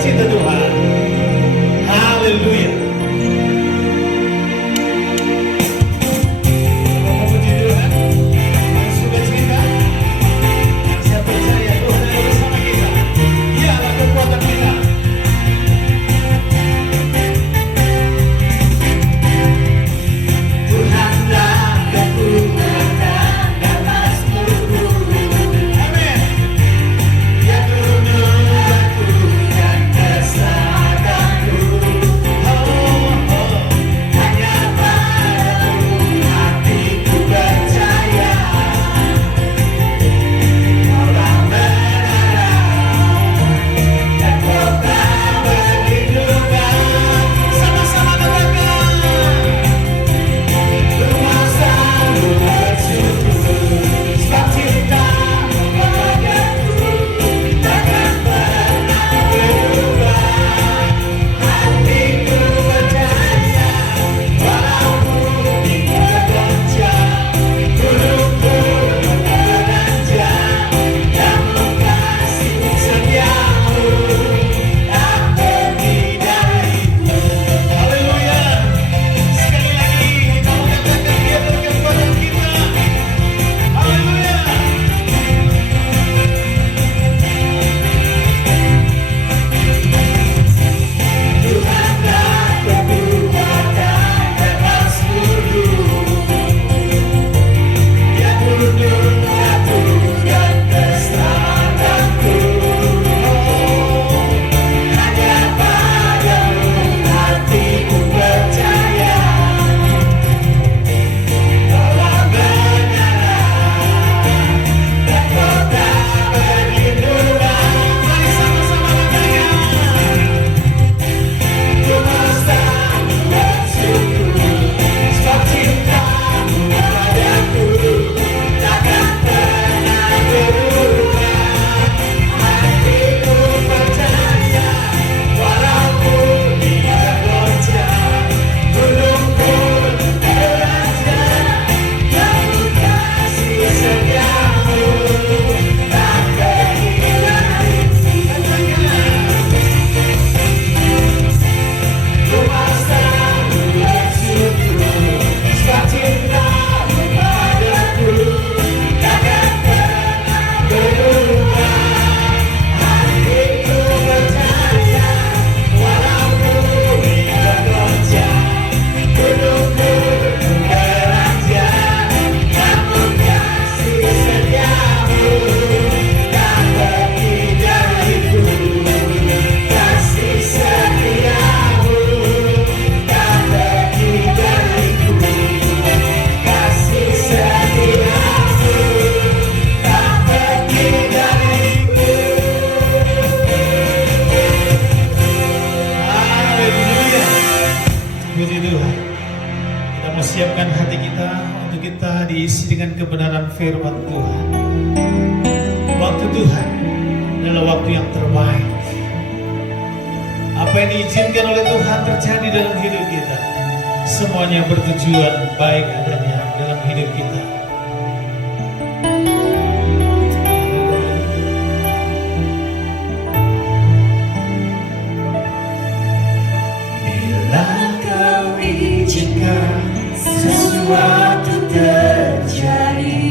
sukacita Tuhan. Haleluya. Memuji Tuhan, sukacita. Saya percaya Tuhan ada bersama kita. Dialah kekuatan kita. Siapkan hati kita untuk kita diisi dengan kebenaran firman Tuhan. Waktu Tuhan adalah waktu yang terbaik. Apa yang diizinkan oleh Tuhan terjadi dalam hidup kita, semuanya bertujuan baik adanya dalam hidup kita. Bila Kau izinkan sesuatu terjadi,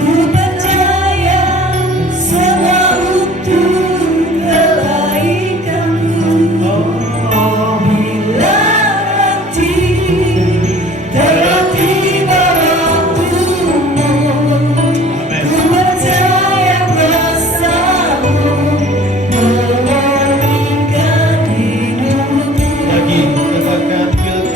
ku percaya semua untuk kebaikanmu. Bila nanti telah tiba waktumu, ku percaya kuasamu memulihkan hidupku. Lagi katakan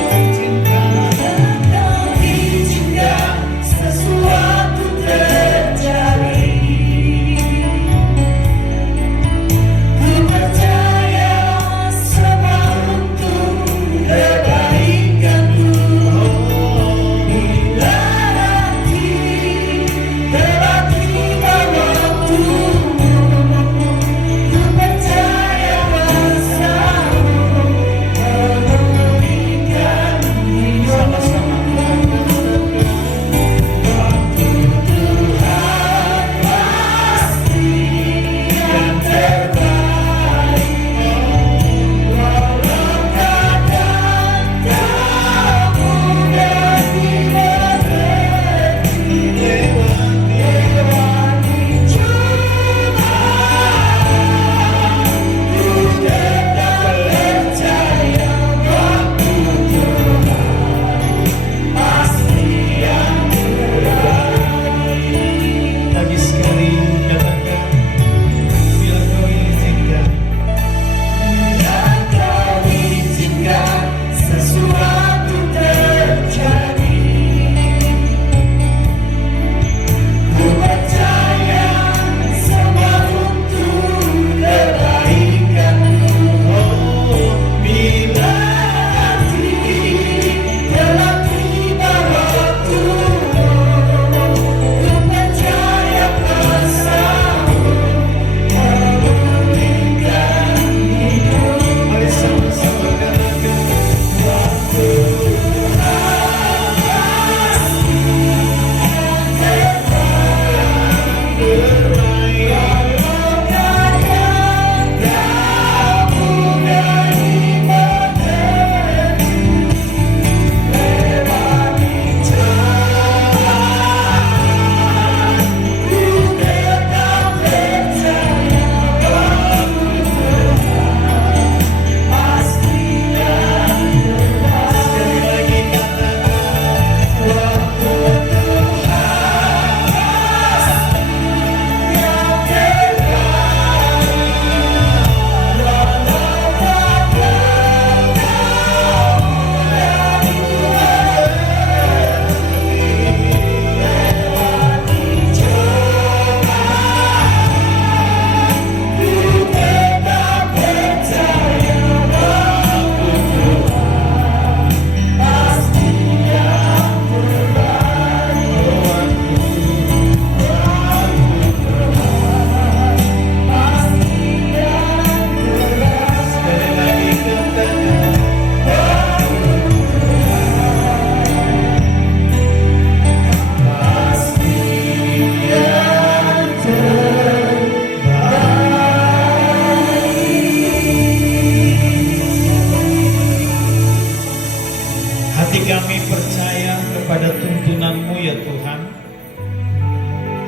hati kami percaya kepada tuntunan-Mu ya Tuhan.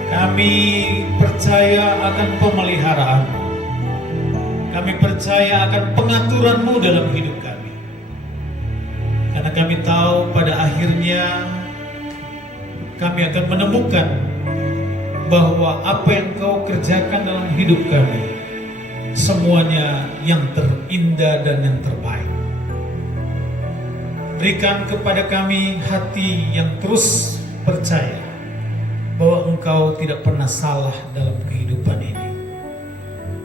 Kami percaya akan pemeliharaan-Mu. Kami percaya akan pengaturan-Mu dalam hidup kami. Karena kami tahu pada akhirnya kami akan menemukan bahwa apa yang Kau kerjakan dalam hidup kami semuanya yang terindah dan yang terbaik. Berikan kepada kami hati yang terus percaya bahwa Engkau tidak pernah salah dalam kehidupan ini.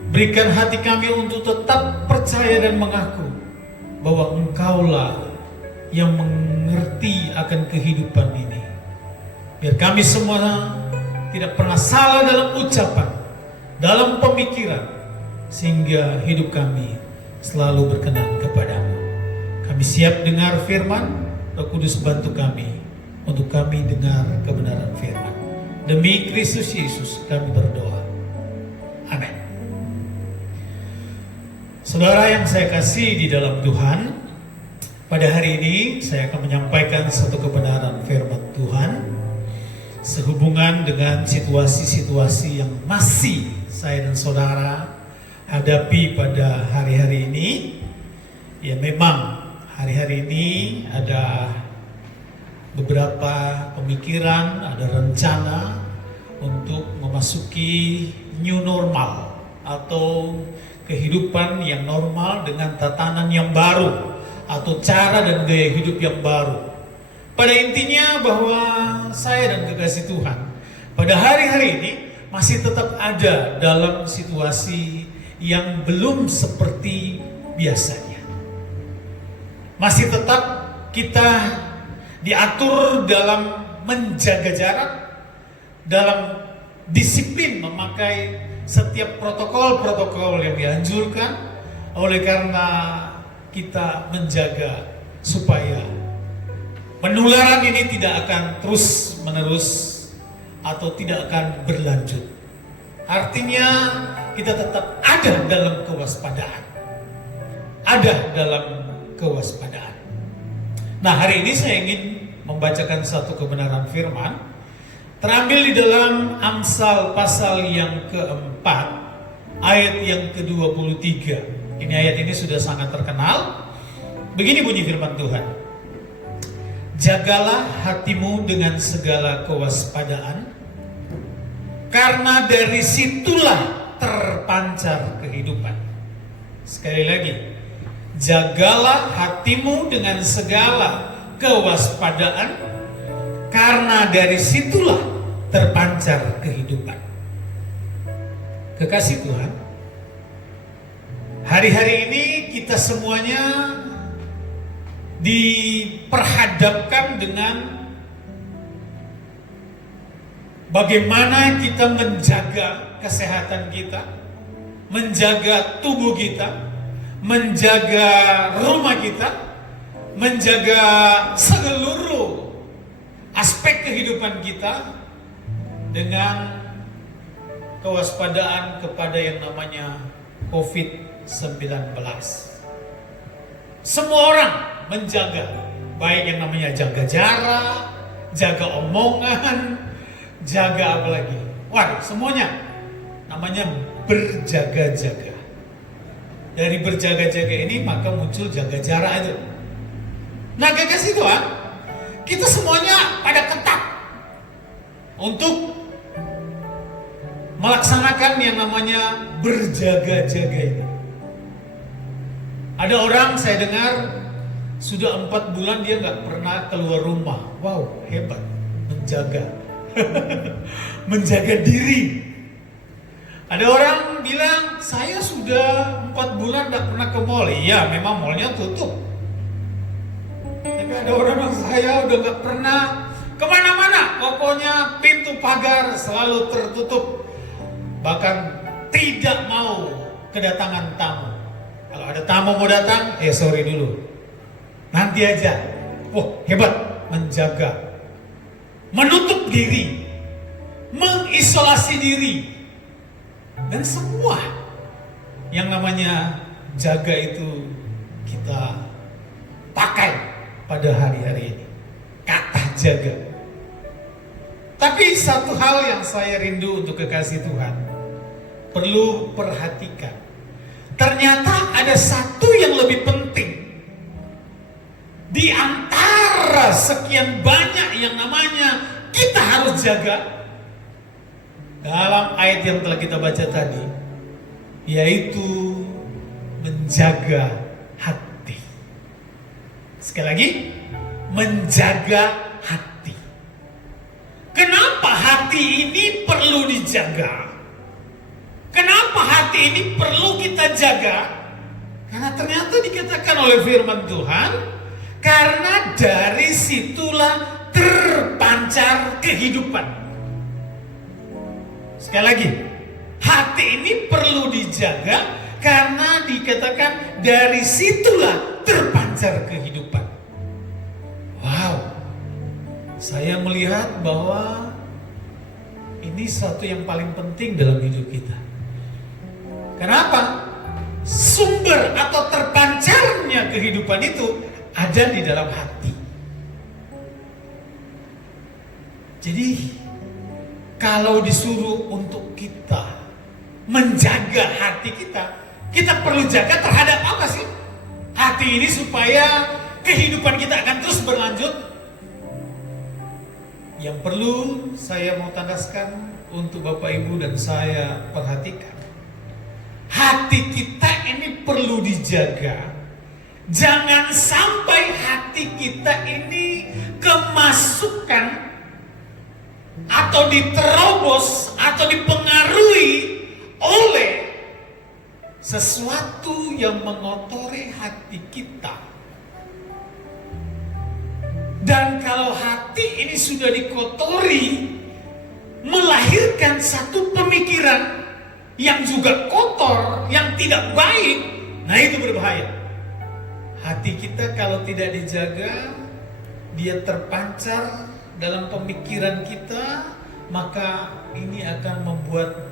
Berikan hati kami untuk tetap percaya dan mengaku bahwa Engkaulah yang mengerti akan kehidupan ini. Biar kami semua tidak pernah salah dalam ucapan, dalam pemikiran, sehingga hidup kami selalu berkenan kepada-Mu. Kami siap dengar firman, Roh Kudus bantu kami untuk kami dengar kebenaran firman. Demi Kristus Yesus kami berdoa. Amin. Saudara yang saya kasih di dalam Tuhan, pada hari ini saya akan menyampaikan satu kebenaran firman Tuhan sehubungan dengan situasi-situasi yang masih saya dan saudara hadapi pada hari-hari ini. Ya memang hari-hari ini ada beberapa pemikiran, ada rencana untuk memasuki new normal atau kehidupan yang normal dengan tatanan yang baru atau cara dan gaya hidup yang baru. Pada intinya bahwa saya dan kekasih Tuhan pada hari-hari ini masih tetap ada dalam situasi yang belum seperti biasanya. Masih tetap kita diatur dalam menjaga jarak, dalam disiplin memakai setiap protokol-protokol yang dianjurkan, oleh karena kita menjaga supaya penularan ini tidak akan terus menerus atau tidak akan berlanjut. Artinya kita tetap ada dalam kewaspadaan. Ada dalam kewaspadaan. Nah, hari ini saya ingin membacakan satu kebenaran firman terambil di dalam Amsal pasal yang keempat ayat yang ke-23. Ini ayat ini sudah sangat terkenal. Begini bunyi firman Tuhan. Jagalah hatimu dengan segala kewaspadaan, karena dari situlah terpancar kehidupan. Sekali lagi, jagalah hatimu dengan segala kewaspadaan, karena dari situlah terpancar kehidupan. Kekasih Tuhan, hari-hari ini kita semuanya diperhadapkan dengan bagaimana kita menjaga kesehatan kita, menjaga tubuh kita, menjaga rumah kita, menjaga seluruh aspek kehidupan kita dengan kewaspadaan kepada yang namanya COVID-19. Semua orang menjaga, baik yang namanya jaga jarak, jaga omongan, jaga apa lagi? Waduh, semuanya namanya berjaga-jaga. Dari berjaga-jaga ini maka muncul jaga jarak itu. Nah, kekasih Tuhan, kita semuanya pada ketat untuk melaksanakan yang namanya berjaga-jaga ini. Ada orang saya dengar sudah 4 bulan dia nggak pernah keluar rumah. Wow, hebat, menjaga, menjaga diri. Ada orang bilang saya sudah 4 bulan nggak pernah ke mall. Iya, memang mallnya tutup. Tapi ada orang yang saya udah nggak pernah kemana-mana. Pokoknya pintu pagar selalu tertutup. Bahkan tidak mau kedatangan tamu. Kalau ada tamu mau datang, sorry dulu. Nanti aja. Wah, hebat, menjaga. Menutup diri. Mengisolasi diri. Dan semua yang namanya jaga itu kita pakai pada hari-hari ini. Kata jaga. Tapi satu hal yang saya rindu untuk kekasih Tuhan, perlu perhatikan. Ternyata ada satu yang lebih penting di antara sekian banyak yang namanya kita harus jaga dalam ayat yang telah kita baca tadi, yaitu menjaga hati. Sekali lagi, menjaga hati. Kenapa hati ini perlu dijaga? Kenapa hati ini perlu kita jaga? Karena ternyata dikatakan oleh firman Tuhan, karena dari situlah terpancar kehidupan. Sekali lagi, hati ini perlu dijaga karena dikatakan dari situlah terpancar kehidupan. Wow, saya melihat bahwa ini satu yang paling penting dalam hidup kita. Kenapa? Sumber atau terpancarnya kehidupan itu ada di dalam hati. Jadi kalau disuruh untuk kita menjaga hati kita, kita perlu jaga terhadap apa sih? Hati ini supaya kehidupan kita akan terus berlanjut. Yang perlu saya mau tandaskan untuk Bapak Ibu dan saya perhatikan, hati kita ini perlu dijaga. Jangan sampai hati kita ini kemasukan atau diterobos atau dipengaruhi oleh sesuatu yang mengotori hati kita. Dan kalau hati ini sudah dikotori, melahirkan satu pemikiran yang juga kotor, yang tidak baik, nah itu berbahaya. Hati kita kalau tidak dijaga, dia terpancar dalam pemikiran kita, maka ini akan membuat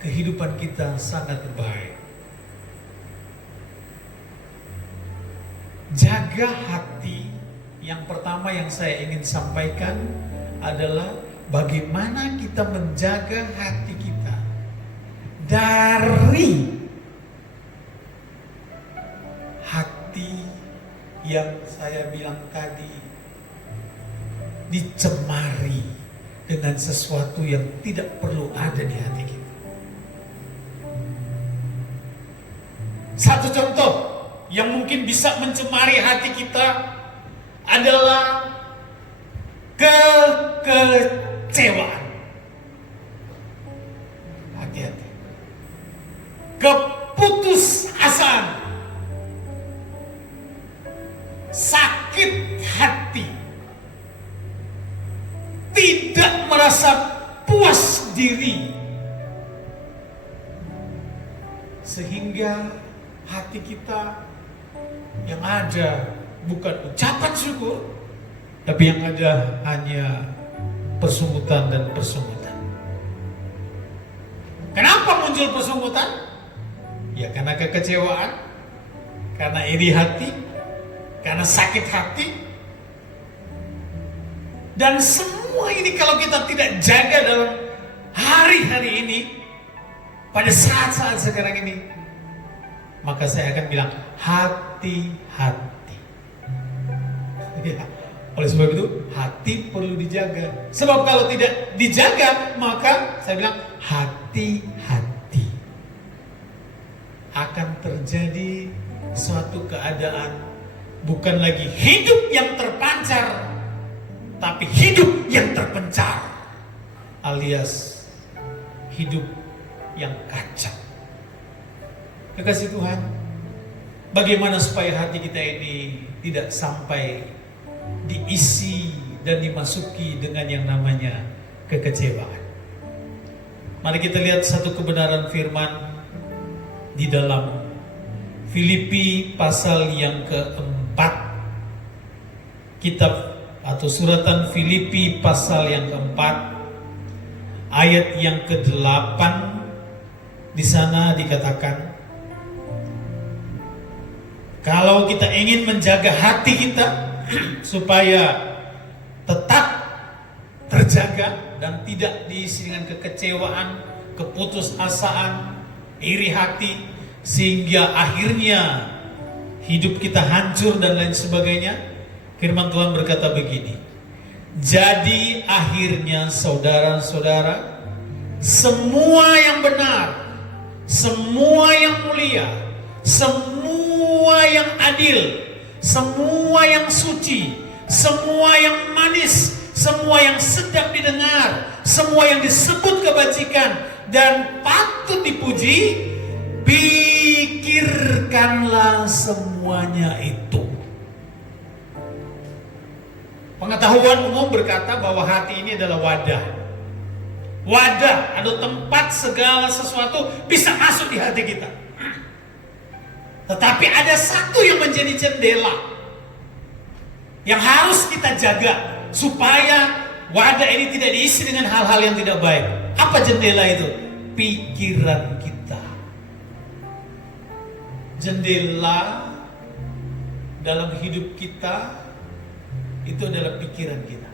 kehidupan kita sangat berbahaya. Jaga hati, yang pertama yang saya ingin sampaikan adalah bagaimana kita menjaga hati kita dari hati yang saya bilang tadi dicemari dengan sesuatu yang tidak perlu ada di hati kita. Satu contoh yang mungkin bisa mencemari hati kita adalah kekecewaan. Hati-hati. Keputusasaan. Sakit hati. Tidak merasa puas diri. Sehingga hati kita yang ada bukan ucapan syukur, tapi yang ada hanya persungutan dan persungutan. Kenapa muncul persungutan? Ya karena kekecewaan, karena iri hati, karena sakit hati. Dan semua ini kalau kita tidak jaga dalam hari-hari ini, pada saat-saat sekarang ini, maka saya akan bilang hati-hati. Ya, oleh sebab itu hati perlu dijaga. Sebab kalau tidak dijaga, maka saya bilang hati-hati. Akan terjadi suatu keadaan bukan lagi hidup yang terpancar, tapi hidup yang terpencar, alias hidup yang kacau. Kekasih Tuhan, bagaimana supaya hati kita ini tidak sampai diisi dan dimasuki dengan yang namanya kekecewaan? Mari kita lihat satu kebenaran firman di dalam Filipi pasal yang keempat. Kitab atau suratan Filipi pasal yang keempat, ayat yang ke-8. Di sana dikatakan, kalau kita ingin menjaga hati kita, supaya tetap terjaga dan tidak diisi dengan kekecewaan, keputusasaan, iri hati, sehingga akhirnya hidup kita hancur dan lain sebagainya. Firman Tuhan berkata begini, jadi akhirnya saudara-saudara, semua yang benar, semua yang mulia, semua yang adil, semua yang suci, semua yang manis, semua yang sedap didengar, semua yang disebut kebajikan dan patut dipuji, pikirkanlah semuanya itu. Pengetahuan umum berkata bahwa hati ini adalah wadah. Wadah atau tempat segala sesuatu bisa masuk di hati kita. Tetapi ada satu yang menjadi jendela yang harus kita jaga supaya wadah ini tidak diisi dengan hal-hal yang tidak baik. Apa jendela itu? Pikiran kita. Jendela dalam hidup kita itu adalah pikiran kita.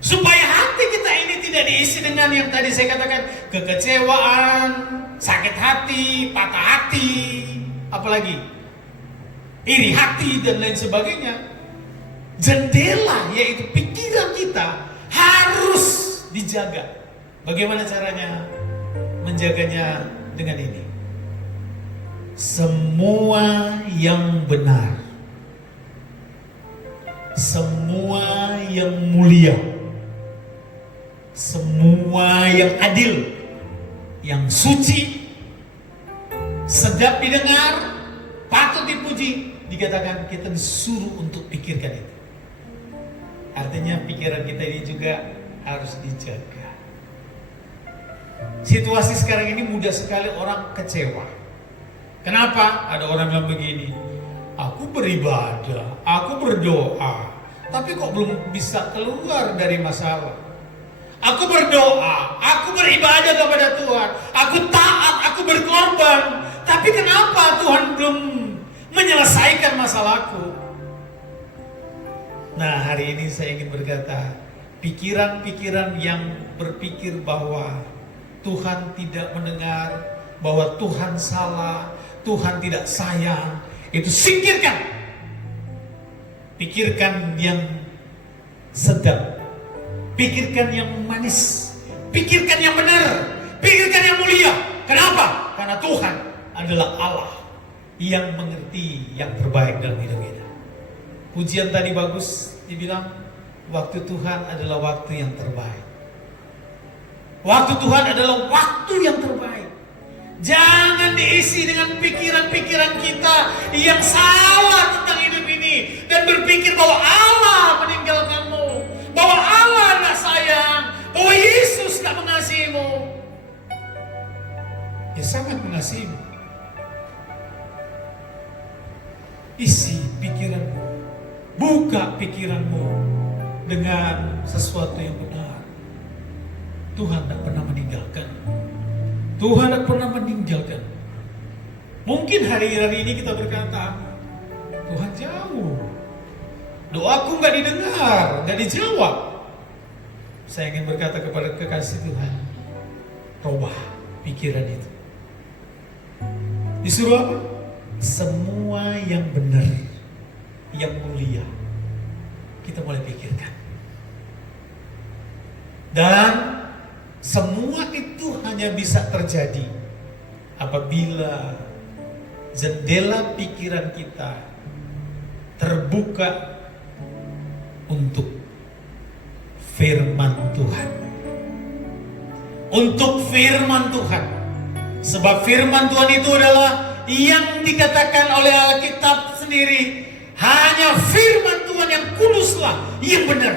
Supaya hati kita ini tidak diisi dengan yang tadi saya katakan, kekecewaan, sakit hati, patah hati, apalagi iri hati dan lain sebagainya. Jendela yaitu pikiran kita harus dijaga. Bagaimana caranya menjaganya? Dengan ini. Semua yang benar, semua yang mulia, semua yang adil, yang suci, sedap didengar, patut dipuji, dikatakan kita disuruh untuk pikirkan itu. Artinya pikiran kita ini juga harus dijaga. Situasi sekarang ini mudah sekali orang kecewa. Kenapa? Ada orang yang begini, aku beribadah, aku berdoa, tapi kok belum bisa keluar dari masalah. Aku berdoa, aku beribadah kepada Tuhan, aku taat, aku berkorban, tapi kenapa Tuhan belum menyelesaikan masalahku? Nah, hari ini saya ingin berkata, pikiran-pikiran yang berpikir bahwa Tuhan tidak mendengar, bahwa Tuhan salah, Tuhan tidak sayang, itu singkirkan. Pikirkan yang sedap, pikirkan yang manis, pikirkan yang benar, pikirkan yang mulia. Kenapa? Karena Tuhan adalah Allah yang mengerti yang terbaik dalam hidup kita. Pujian tadi bagus, dibilang waktu Tuhan adalah waktu yang terbaik. Waktu Tuhan adalah waktu yang terbaik. Jangan diisi dengan pikiran-pikiran kita yang salah tentang hidup ini dan berpikir bahwa Allah meninggalkanmu, bahwa Allah tidak sayang, bahwa Yesus tidak mengasihimu. Ya, sangat mengasihimu. Isi pikiranmu, buka pikiranmu dengan sesuatu yang benar. Tuhan tidak pernah meninggalkan. Tuhan tidak pernah meninggalkan. Mungkin hari-hari ini kita berkata, Tuhan jauh, doaku nggak didengar, nggak dijawab. Saya ingin berkata kepada kekasih Tuhan, rubah pikiran itu. Disuruh apa? Semua yang benar, yang mulia, kita mulai pikirkan. Dan semua itu hanya bisa terjadi apabila jendela pikiran kita terbuka untuk firman Tuhan. Untuk firman Tuhan. Sebab firman Tuhan itu adalah yang dikatakan oleh Alkitab sendiri, hanya firman Tuhan yang kuduslah yang benar.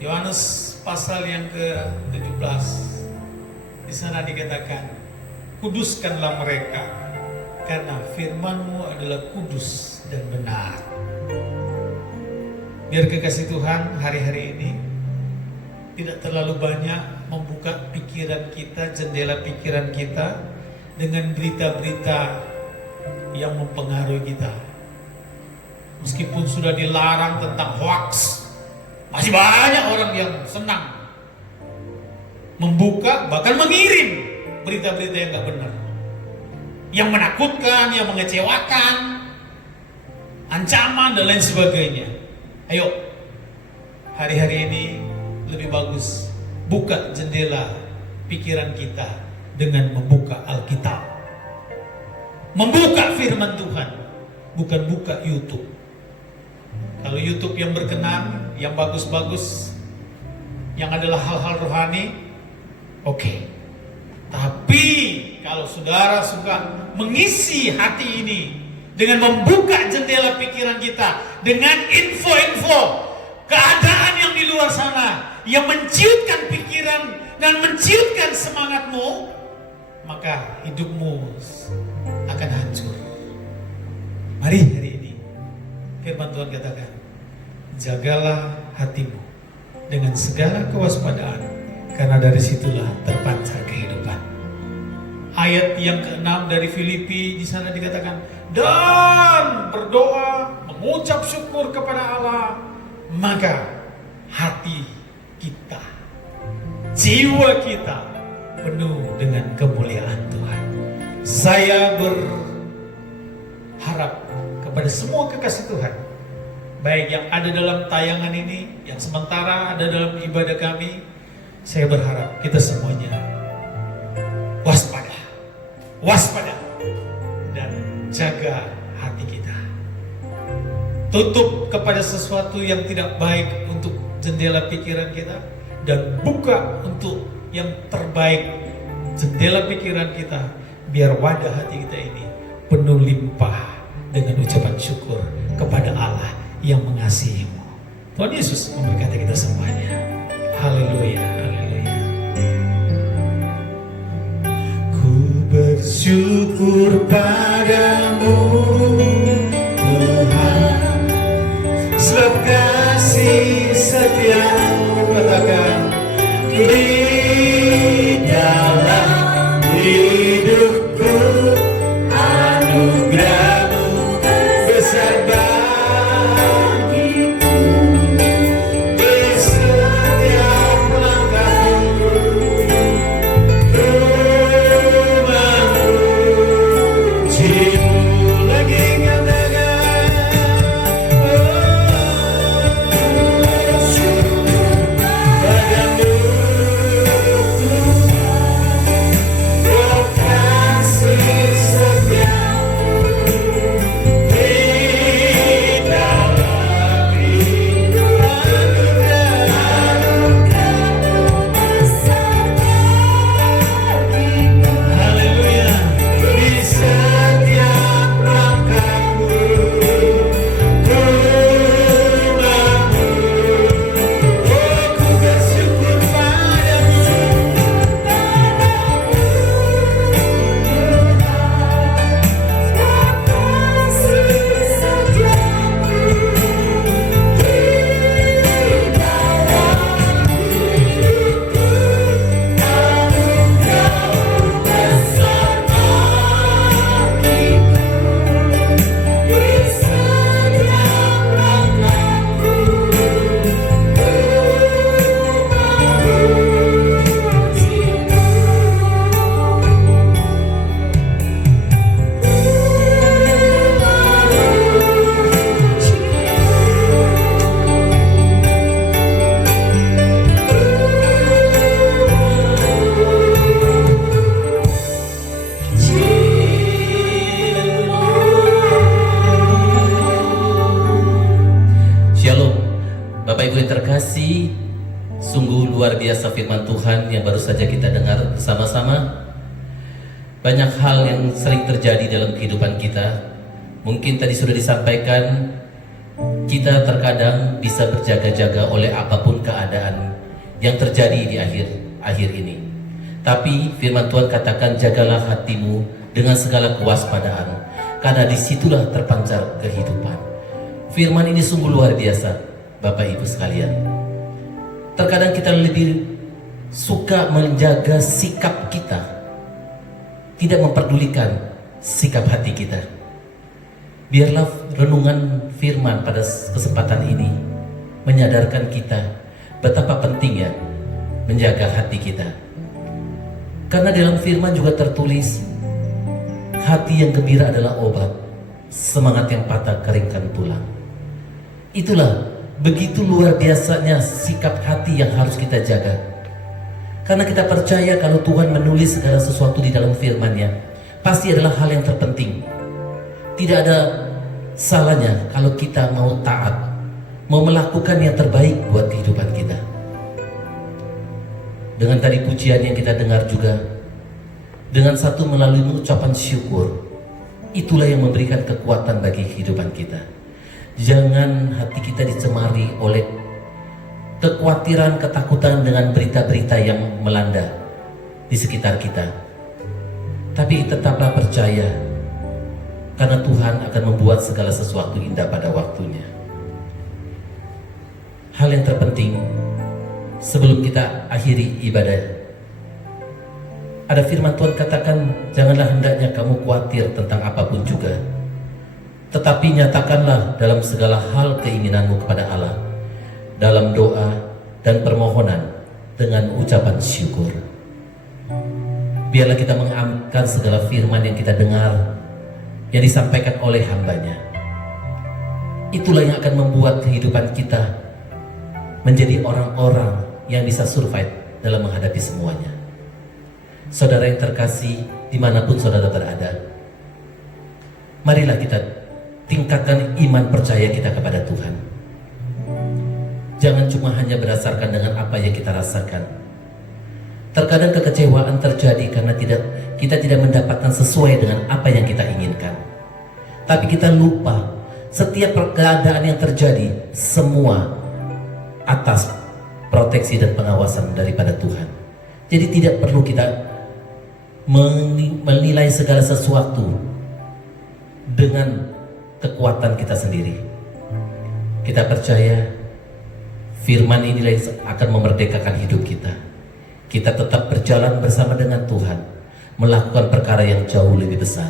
Yohanes pasal yang ke-17, di sana dikatakan, kuduskanlah mereka karena firman-Mu adalah kudus dan benar. Biar kekasih Tuhan hari-hari ini tidak terlalu banyak membuka pikiran kita, jendela pikiran kita dengan berita-berita yang mempengaruhi kita. Meskipun sudah dilarang tentang hoax, masih banyak orang yang senang membuka, bahkan mengirim berita-berita yang gak benar, yang menakutkan, yang mengecewakan, ancaman dan lain sebagainya. Ayo, hari-hari ini lebih bagus buka jendela pikiran kita dengan membuka Alkitab, membuka firman Tuhan, bukan buka YouTube. Kalau YouTube yang berkenan, yang bagus-bagus, yang adalah hal-hal rohani, oke. Tapi kalau saudara suka mengisi hati ini dengan membuka jendela pikiran kita dengan info-info keadaan yang di luar sana yang menciutkan pikiran dan menciutkan semangatmu, maka hidupmu akan hancur. Mari hari ini firman Tuhan katakan, jagalah hatimu dengan segala kewaspadaan, karena dari situlah terpancar kehidupan. Ayat yang ke-6 dari Filipi di sana dikatakan, dan berdoa mengucap syukur kepada Allah, maka hati kita, jiwa kita penuh dengan kemuliaan Tuhan. Saya berharap kepada semua kekasih Tuhan, baik yang ada dalam tayangan ini, yang sementara ada dalam ibadah kami, saya berharap kita semuanya waspada dan jaga hati kita. Tutup kepada sesuatu yang tidak baik untuk jendela pikiran kita, dan buka untuk yang terbaik jendela pikiran kita, biar wadah hati kita ini penuh limpah dengan ucapan syukur kepada Allah yang mengasihimu. Tuhan Yesus memberkati kita semuanya. Haleluya, haleluya. Ku bersyukur padamu Tuhan, sebab kasih setiamu, katakan, di dalam hidupku, anugerahmu besar bagiku, di setiap langkahku, rumahku, jiwamu lagi katakan, syukur padamu Tuhan, kasih setiamu di dalam hidup, anugerahmu besar bagiku. Haleluya. Di setiap langkahku, rumahmu, oh ku bersyukur padamu. Shalom, Bapak Ibu yang terkasih, sungguh luar biasa firman Tuhan yang baru saja kita dengar bersama-sama. Banyak hal yang sering terjadi dalam kehidupan kita. Mungkin tadi sudah disampaikan, kita terkadang bisa berjaga-jaga oleh apapun keadaan yang terjadi di akhir ini. Tapi firman Tuhan katakan, jagalah hatimu dengan segala kewaspadaan, karena disitulah terpancar kehidupan. Firman ini sungguh luar biasa, Bapak Ibu sekalian. Terkadang kita lebih suka menjaga sikap kita, tidak memperdulikan sikap hati kita. Biarlah renungan firman pada kesempatan ini menyadarkan kita betapa pentingnya menjaga hati kita. Karena dalam firman juga tertulis, hati yang gembira adalah obat, semangat yang patah keringkan tulang. Itulah begitu luar biasanya sikap hati yang harus kita jaga. Karena kita percaya kalau Tuhan menulis segala sesuatu di dalam firman-Nya, pasti adalah hal yang terpenting. Tidak ada salahnya kalau kita mau taat, mau melakukan yang terbaik buat kehidupan kita. Dengan tadi pujian yang kita dengar juga, dengan satu melalui mengucapan syukur, itulah yang memberikan kekuatan bagi kehidupan kita. Jangan hati kita dicemari oleh kekhawatiran, ketakutan dengan berita-berita yang melanda di sekitar kita. Tapi tetaplah percaya, karena Tuhan akan membuat segala sesuatu indah pada waktunya. Hal yang terpenting sebelum kita akhiri ibadah, ada firman Tuhan katakan, janganlah hendaknya kamu khawatir tentang apapun juga, tetapi nyatakanlah dalam segala hal keinginanmu kepada Allah dalam doa dan permohonan dengan ucapan syukur. Biarlah kita mengamalkan segala firman yang kita dengar, yang disampaikan oleh hamba-Nya. Itulah yang akan membuat kehidupan kita menjadi orang-orang yang bisa survive dalam menghadapi semuanya. Saudara yang terkasih, dimanapun saudara berada, marilah kita tingkatkan iman percaya kita kepada Tuhan. Jangan cuma hanya berdasarkan dengan apa yang kita rasakan. Terkadang kekecewaan terjadi karena kita tidak mendapatkan sesuai dengan apa yang kita inginkan. Tapi kita lupa, setiap keadaan yang terjadi semua atas proteksi dan pengawasan daripada Tuhan. Jadi tidak perlu kita menilai segala sesuatu dengan kekuatan kita sendiri. Kita percaya firman inilah yang akan memerdekakan hidup kita. Kita tetap berjalan bersama dengan Tuhan, melakukan perkara yang jauh lebih besar.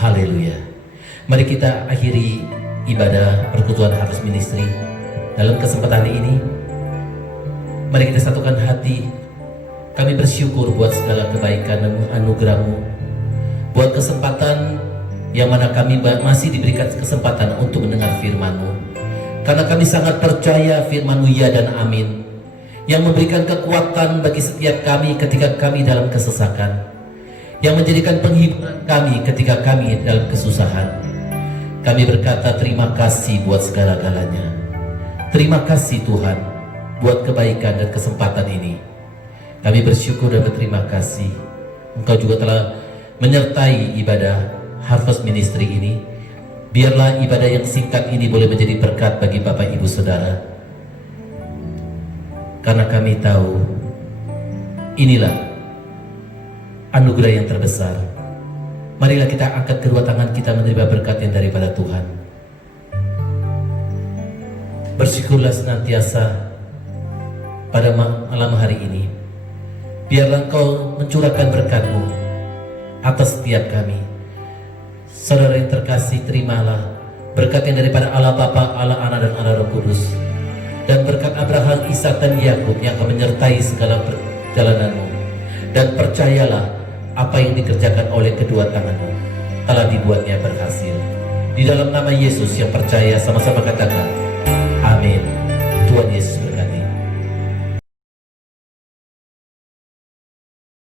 Haleluya. Mari kita akhiri ibadah persekutuan Harvest Ministry dalam kesempatan ini. Mari kita satukan hati. Kami bersyukur buat segala kebaikan dan anugerah-Mu, buat kesempatan yang mana kami masih diberikan kesempatan untuk mendengar firman-Mu. Karena kami sangat percaya firman-Mu ya dan amin, yang memberikan kekuatan bagi setiap kami ketika kami dalam kesesakan, yang menjadikan penghiburan kami ketika kami dalam kesusahan. Kami berkata terima kasih buat segala-galanya. Terima kasih Tuhan buat kebaikan dan kesempatan ini. Kami bersyukur dan berterima kasih. Engkau juga telah menyertai ibadah Harvest Ministry ini. Biarlah ibadah yang singkat ini boleh menjadi berkat bagi Bapak Ibu Saudara. Karena kami tahu inilah anugerah yang terbesar. Marilah kita angkat kedua tangan kita menerima berkat yang daripada Tuhan. Bersyukurlah senantiasa pada malam hari ini. Biarlah Engkau mencurahkan berkat-Mu atas setiap kami. Saudara yang terkasih, terimalah berkat yang daripada Allah Bapa, Allah Anak dan Allah Roh Kudus, dan berkat Abraham, Ishak dan Yakub yang akan menyertai segala perjalananmu. Dan percayalah apa yang dikerjakan oleh kedua tanganmu telah dibuatnya berhasil. Di dalam nama Yesus yang percaya, sama-sama katakan